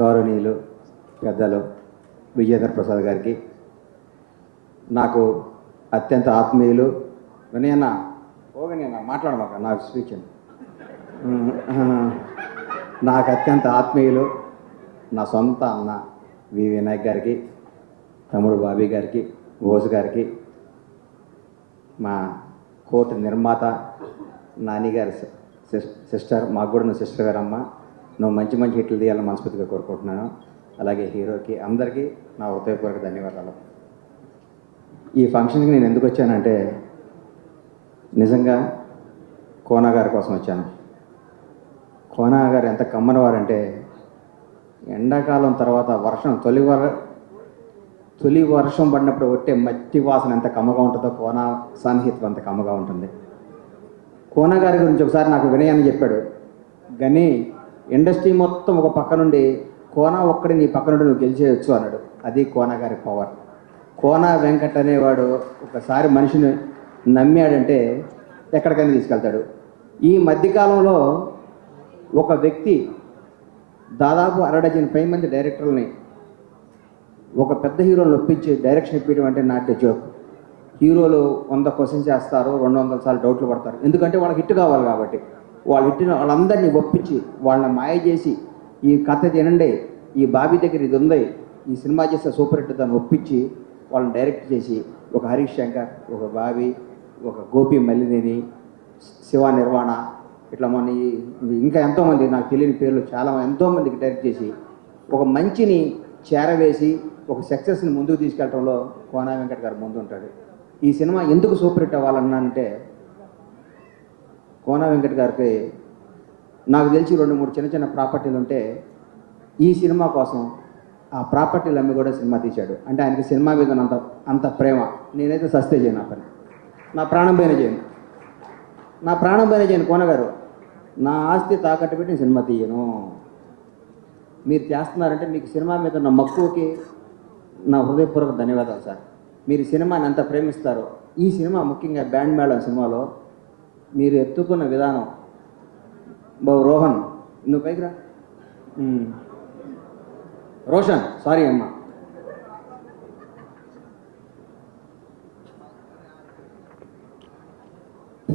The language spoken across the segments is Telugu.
గౌరవనీయులు పెద్దలు విజయేంద్ర ప్రసాద్ గారికి, నాకు అత్యంత ఆత్మీయులు వినయన్న ఓగనన్న మాట్లాడమాక నాకు స్పీచ్ నాకు అత్యంత ఆత్మీయులు నా సొంత అన్న వి వినాయక్ గారికి, తమ్ముడు బాబీ గారికి, ఓజు గారికి, మా కోర్టు నిర్మాత నాని గారి సిస్టర్, మాకు కూడా నా సిస్టర్ గారు, అమ్మ నువ్వు మంచి మంచి హిట్లు తీయాలని మనస్ఫూర్తిగా కోరుకుంటున్నాను. అలాగే హీరోకి అందరికీ నా హృదయపూర్వక ధన్యవాదాలు. ఈ ఫంక్షన్కి నేను ఎందుకు వచ్చానంటే నిజంగా కోన గారి కోసం వచ్చాను. కోన గారు ఎంత కమ్మనవారంటే ఎండాకాలం తర్వాత వర్షం తొలి వర్షం పడినప్పుడు ఒట్టే మట్టి వాసన ఎంత కమ్మగా ఉంటుందో కోన సాన్నిహిత్యం అంత కమ్మగా ఉంటుంది. కోన గారి గురించి ఒకసారి నాకు వినయాన్ని చెప్పాడు, కానీ ఇండస్ట్రీ మొత్తం ఒక పక్క నుండి కోన ఒక్కడి నీ పక్క నుండి నువ్వు గెలిచేయచ్చు అన్నాడు. అది కోన గారి పవర్. కోన వెంకట్ అనేవాడు ఒకసారి మనిషిని నమ్మాడంటే ఎక్కడికైనా తీసుకెళ్తాడు. ఈ మధ్యకాలంలో ఒక వ్యక్తి దాదాపు 60 మంది డైరెక్టర్లని ఒక పెద్ద హీరోని ఒప్పించి డైరెక్షన్ ఇప్పించడం అంటే నాట్య జోక్. హీరోలు 100 క్వశ్చన్స్ చేస్తారు, 200 సార్లు డౌట్లు పడతారు. ఎందుకంటే వాళ్ళకి హిట్ కావాలి కాబట్టి. వాళ్ళు హిట్టిన వాళ్ళందరినీ ఒప్పించి వాళ్ళని మాయ చేసి ఈ కథ తినండి, ఈ బాబీ దగ్గర ఇది ఉంది, ఈ సినిమా చేస్తే సూపర్ హిట్ దాన్ని ఒప్పించి వాళ్ళని డైరెక్ట్ చేసి ఒక హరీష్ శంకర్, ఒక బాబీ, ఒక గోపి మల్లినేని, శివ నిర్వాణ, ఇట్లా మన ఇంకా ఎంతోమంది నాకు తెలియని పేర్లు చాలా ఎంతోమందికి డైరెక్ట్ చేసి ఒక మంచిని చేరవేసి ఒక సక్సెస్ని ముందుకు తీసుకెళ్ళడంలో కోన వెంకట్ గారు ముందు ఉంటాడు. ఈ సినిమా ఎందుకు సూపర్ హిట్ అవ్వాలన్నానంటే కోన వెంకట్ గారికి నాకు తెలిసి 2-3 చిన్న ప్రాపర్టీలు ఉంటే ఈ సినిమా కోసం ఆ ప్రాపర్టీలు అమ్మి కూడా సినిమా తీశాడు. అంటే ఆయనకి సినిమా మీద అంత ప్రేమ. నేనైతే సస్తే చేయను, ఆ పని నా ప్రాణం పైన చేయను. కోన గారు నా ఆస్తి తాకట్టు పెట్టి నేను సినిమా తీయను. మీరు చేస్తున్నారంటే మీకు సినిమా మీద ఉన్న మక్కువకి నా హృదయపూర్వక ధన్యవాదాలు సార్. మీరు సినిమాని ఎంత ప్రేమిస్తారో, ఈ సినిమా ముఖ్యంగా బ్యాండ్ మేళం సినిమాలో మీరు ఎత్తుకున్న విధానం. రోహన్ నువ్వు పైకి రా, రోషన్ సారీ అమ్మ,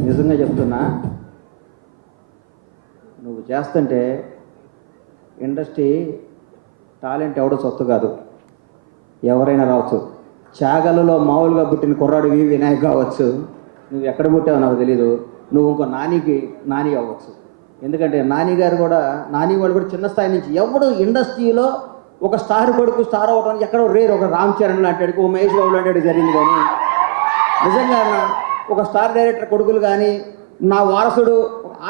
నిజంగా చెప్తున్నా, నువ్వు చేస్తుంటే ఇండస్ట్రీ టాలెంట్ ఎవడో సొత్తు కాదు, ఎవరైనా రావచ్చు. చాగలలో మామూలుగా పుట్టిన కుర్రాడు వి వినాయక్ కావచ్చు, నువ్వు ఎక్కడ పుట్టావో నాకు తెలీదు, నువ్వు ఇంకో నాని అవ్వచ్చు. ఎందుకంటే నాని వాడు కూడా చిన్న స్థాయి నుంచి ఎవడు ఇండస్ట్రీలో ఒక స్టార్ కొడుకు స్టార్ అవ్వడానికి ఎక్కడో రేరు. ఒక రామ్ చరణ్ లాంటి, ఒక మహేష్ బాబు లాంటి జరిగింది. కానీ నిజంగా ఒక స్టార్ డైరెక్టర్ కొడుకులు కానీ నా వారసుడు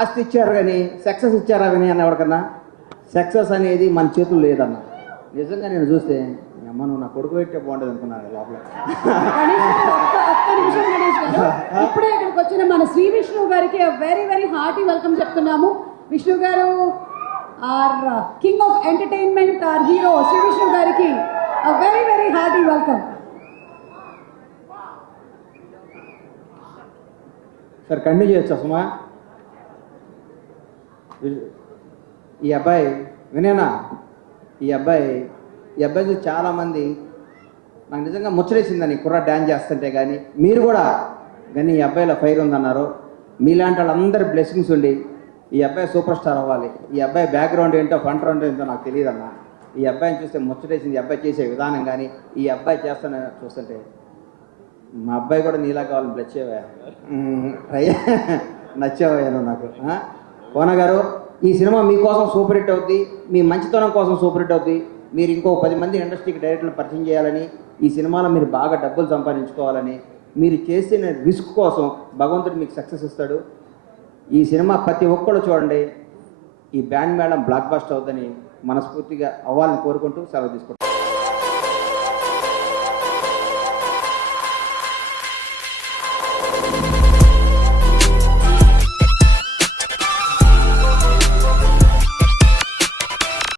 ఆస్తి ఇచ్చారు కానీ సక్సెస్ ఇచ్చారా విని అన్న ఎవరికన్నా సక్సెస్ అనేది మన చేతులు లేదన్న. నిజంగా నేను చూస్తే అమ్మ నువ్వు నా కొడుకు పెట్టే బాగుంటుంది అనుకున్నాను లోపల. ఇప్పుడే ఇక్కడికి వచ్చిన మన శ్రీ విష్ణు గారికి వెరీ వెరీ హార్టీ వెల్కమ్ చెప్తున్నాము. విష్ణు గారు our king of entertainment, our hero Shri Vishnu గారికి very very hearty welcome. Sir continue చేయొచ్చు అసమా. ఈ అబ్బాయి వినేనా, ఈ అబ్బాయి చాలామంది నాకు నిజంగా ముచ్చరేసిందని కుర్ర డ్యాన్స్ చేస్తుంటే. కానీ మీరు కూడా కానీ ఈ అబ్బాయిలో ఫైర్ ఉందన్నారు. మీలాంటి వాళ్ళందరి బ్లెస్సింగ్స్ ఉండి ఈ అబ్బాయి సూపర్ స్టార్ అవ్వాలి. ఈ అబ్బాయి బ్యాక్గ్రౌండ్ ఏంటో ఫ్రంట్ రౌండ్ ఏంటో నాకు తెలియదన్నా. ఈ అబ్బాయిని చూస్తే ముచ్చటేసింది. ఈ అబ్బాయి చేసే విధానం కానీ ఈ అబ్బాయి చూస్తుంటే మా అబ్బాయి కూడా నీలా కావాలని నచ్చేవయ్యా నువ్వు నాకు. కోన గారు ఈ సినిమా మీకోసం సూపర్ హిట్ అవుద్ది, మీ మంచితనం కోసం సూపర్ హిట్ అవుద్ది. మీరు ఇంకో 10 మంది ఇండస్ట్రీకి డైరెక్టర్లు పరిచయం చేయాలని, ఈ సినిమాలో మీరు బాగా డబ్బులు సంపాదించుకోవాలని, మీరు చేసిన రిస్క్ కోసం భగవంతుడు మీకు సక్సెస్ ఇస్తాడు. ఈ సినిమా ప్రతి ఒక్కళ్ళు చూడండి. ఈ బ్యాండ్ మేళం బ్లాక్ బస్టర్ అవుతుందని మనస్ఫూర్తిగా అవ్వాలని కోరుకుంటూ సెలవు తీసుకుంటాం.